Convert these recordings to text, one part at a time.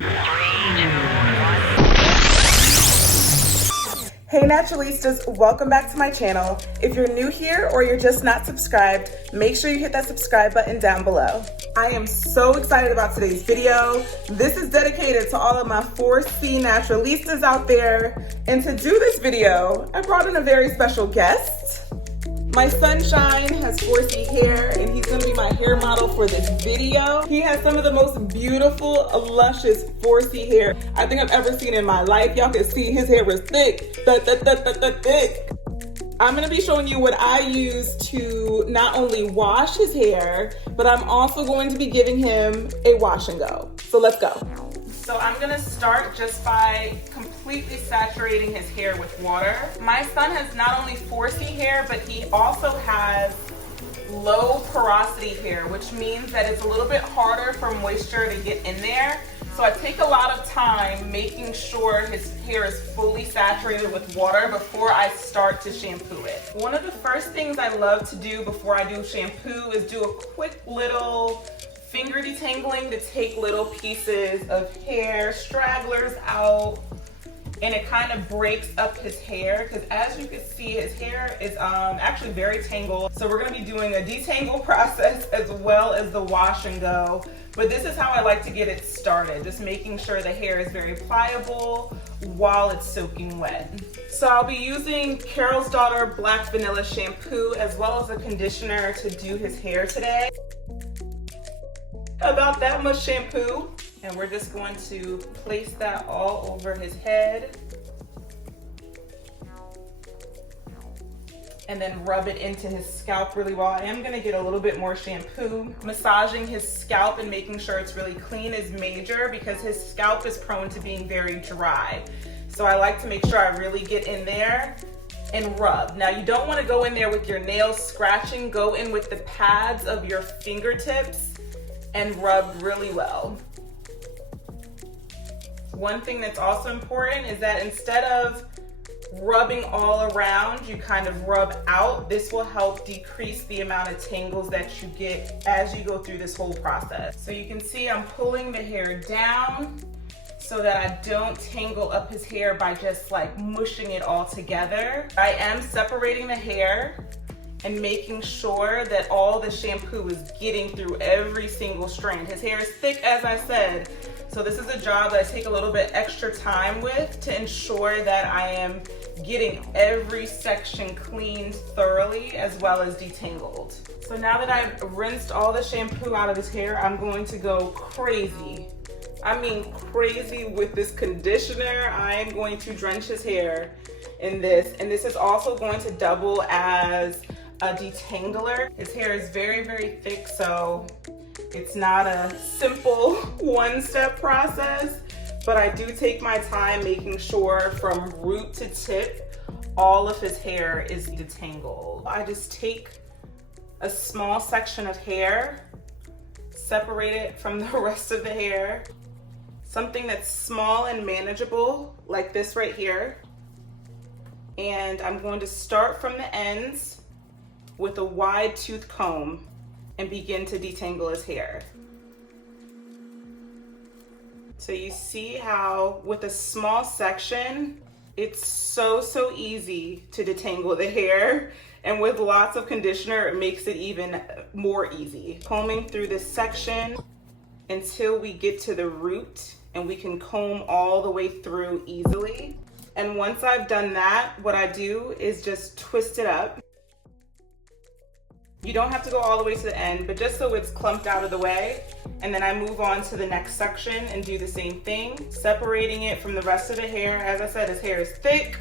Hey Naturalistas, welcome back to my channel. If you're new here or you're just not subscribed, make sure you hit that subscribe button down below. I am so excited about today's video. This is dedicated to all of my 4C Naturalistas out there. And to do this video, I brought in a very special guest. My sunshine has 4C hair and he's gonna be my hair model for this video. He has some of the most beautiful, luscious 4C hair I think I've ever seen in my life. Y'all can see his hair is thick, thick. I'm gonna be showing you what I use to not only wash his hair, but I'm also going to be giving him a wash and go. So let's go. So I'm gonna start just by completely saturating his hair with water. My son has not only 4C hair, but he also has low porosity hair, which means that it's a little bit harder for moisture to get in there. So I take a lot of time making sure his hair is fully saturated with water before I start to shampoo it. One of the first things I love to do before I do shampoo is do a quick little finger detangling to take little pieces of hair, stragglers out, and it kind of breaks up his hair, because as you can see, his hair is actually very tangled. So we're gonna be doing a detangle process as well as the wash and go. But this is how I like to get it started, just making sure the hair is very pliable while it's soaking wet. So I'll be using Carol's Daughter Black Vanilla Shampoo as well as a conditioner to do his hair today. About that much shampoo, and we're just going to place that all over his head and then rub it into his scalp really well. I am gonna get a little bit more shampoo. Massaging his scalp and making sure it's really clean is major because his scalp is prone to being very dry. So I like to make sure I really get in there and rub. Now you don't wanna go in there with your nails scratching, go in with the pads of your fingertips and rub really well. One thing that's also important is that instead of rubbing all around, you kind of rub out. This will help decrease the amount of tangles that you get as you go through this whole process. So you can see I'm pulling the hair down so that I don't tangle up his hair by just like mushing it all together. I am separating the hair and making sure that all the shampoo is getting through every single strand. His hair is thick, as I said, so this is a job that I take a little bit extra time with to ensure that I am getting every section cleaned thoroughly as well as detangled. So now that I've rinsed all the shampoo out of his hair, I'm going to go crazy. I mean crazy with this conditioner. I am going to drench his hair in this, and this is also going to double as a detangler. His hair is very, very thick, so it's not a simple one-step process, but I do take my time making sure from root to tip, all of his hair is detangled. I just take a small section of hair, separate it from the rest of the hair, something that's small and manageable, like this right here, and I'm going to start from the ends with a wide tooth comb and begin to detangle his hair. So you see how with a small section, it's so easy to detangle the hair, and with lots of conditioner, it makes it even more easy. Combing through this section until we get to the root, and we can comb all the way through easily. And once I've done that, what I do is just twist it up. You don't have to go all the way to the end, but just so it's clumped out of the way. And then I move on to the next section and do the same thing, separating it from the rest of the hair. As I said, his hair is thick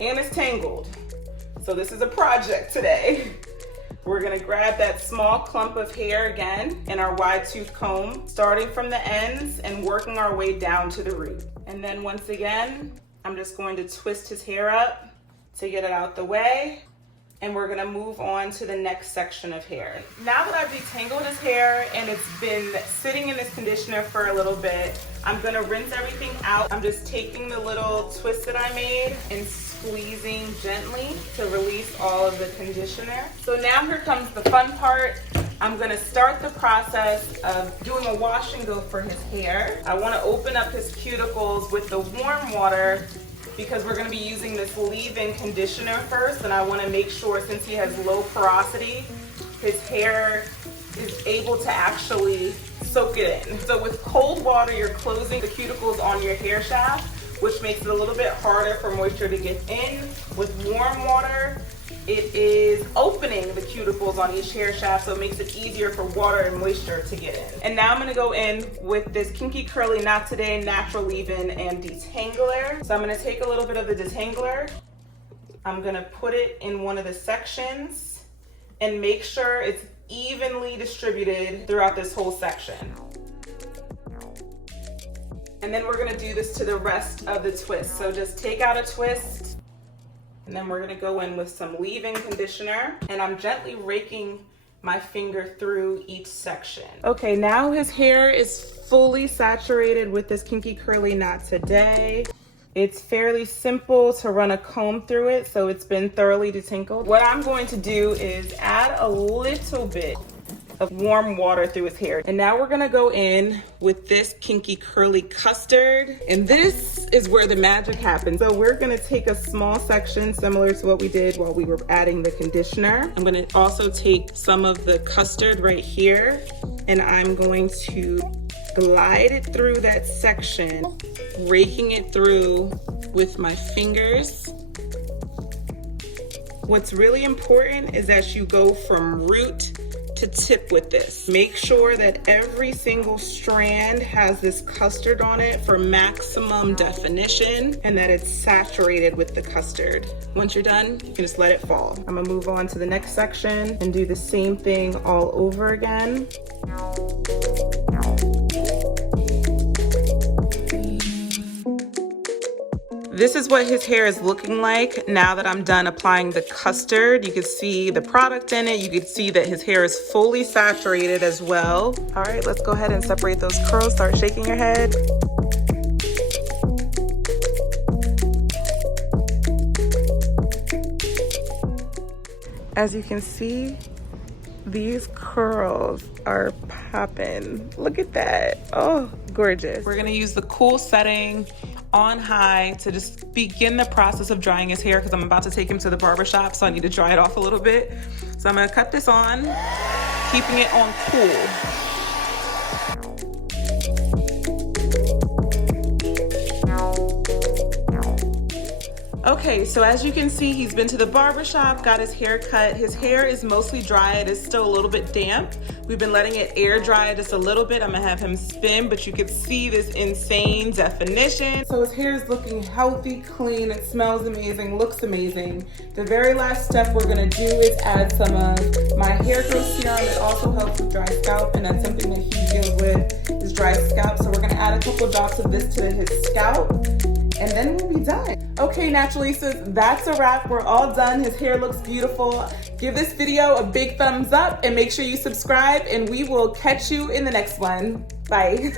and it's tangled. So this is a project today. We're gonna grab that small clump of hair again in our wide tooth comb, starting from the ends and working our way down to the root. And then once again, I'm just going to twist his hair up to get it out the way. And we're gonna move on to the next section of hair. Now that I've detangled his hair and it's been sitting in this conditioner for a little bit, I'm gonna rinse everything out. I'm just taking the little twist that I made and squeezing gently to release all of the conditioner. So now here comes the fun part. I'm gonna start the process of doing a wash and go for his hair. I wanna open up his cuticles with the warm water because we're gonna be using this leave-in conditioner first, and I wanna make sure, since he has low porosity, his hair is able to actually soak it in. So with cold water, you're closing the cuticles on your hair shaft, which makes it a little bit harder for moisture to get in. With warm water, it is opening the cuticles on each hair shaft, so it makes it easier for water and moisture to get in. And now I'm gonna go in with this Kinky Curly Not Today Natural Leave-In and Detangler. So I'm gonna take a little bit of the detangler. I'm gonna put it in one of the sections and make sure it's evenly distributed throughout this whole section. And then we're gonna do this to the rest of the twist. So just take out a twist, and then we're gonna go in with some leave-in conditioner, and I'm gently raking my finger through each section. Okay, now his hair is fully saturated with this Kinky Curly Not Today. It's fairly simple to run a comb through it, so it's been thoroughly detangled. What I'm going to do is add a little bit of warm water through his hair. And now we're gonna go in with this Kinky Curly Custard. And this is where the magic happens. So we're gonna take a small section similar to what we did while we were adding the conditioner. I'm gonna also take some of the custard right here, and I'm going to glide it through that section, raking it through with my fingers. What's really important is that you go from root to tip with this. Make sure that every single strand has this custard on it for maximum definition, and that it's saturated with the custard. Once you're done, you can just let it fall. I'm gonna move on to the next section and do the same thing all over again. This is what his hair is looking like now that I'm done applying the custard. You can see the product in it. You can see that his hair is fully saturated as well. All right, let's go ahead and separate those curls. Start shaking your head. As you can see, these curls are popping. Look at that. Oh, gorgeous. We're gonna use the cool setting on high to just begin the process of drying his hair, because I'm about to take him to the barber shop, so I need to dry it off a little bit. So I'm gonna cut this on, keeping it on cool. Okay, so as you can see, he's been to the barber shop, got his hair cut. His hair is mostly dry. It is still a little bit damp. We've been letting it air dry just a little bit. I'm gonna have him spin, but you can see this insane definition. So his hair is looking healthy, clean, it smells amazing, looks amazing. The very last step we're gonna do is add some of my hair growth serum. It also helps with dry scalp, and that's something that he deals with, is dry scalp. So we're gonna add a couple drops of this to his scalp, and then we'll be done. Okay, Naturalistas, that's a wrap. We're all done. His hair looks beautiful. Give this video a big thumbs up and make sure you subscribe, and we will catch you in the next one. Bye.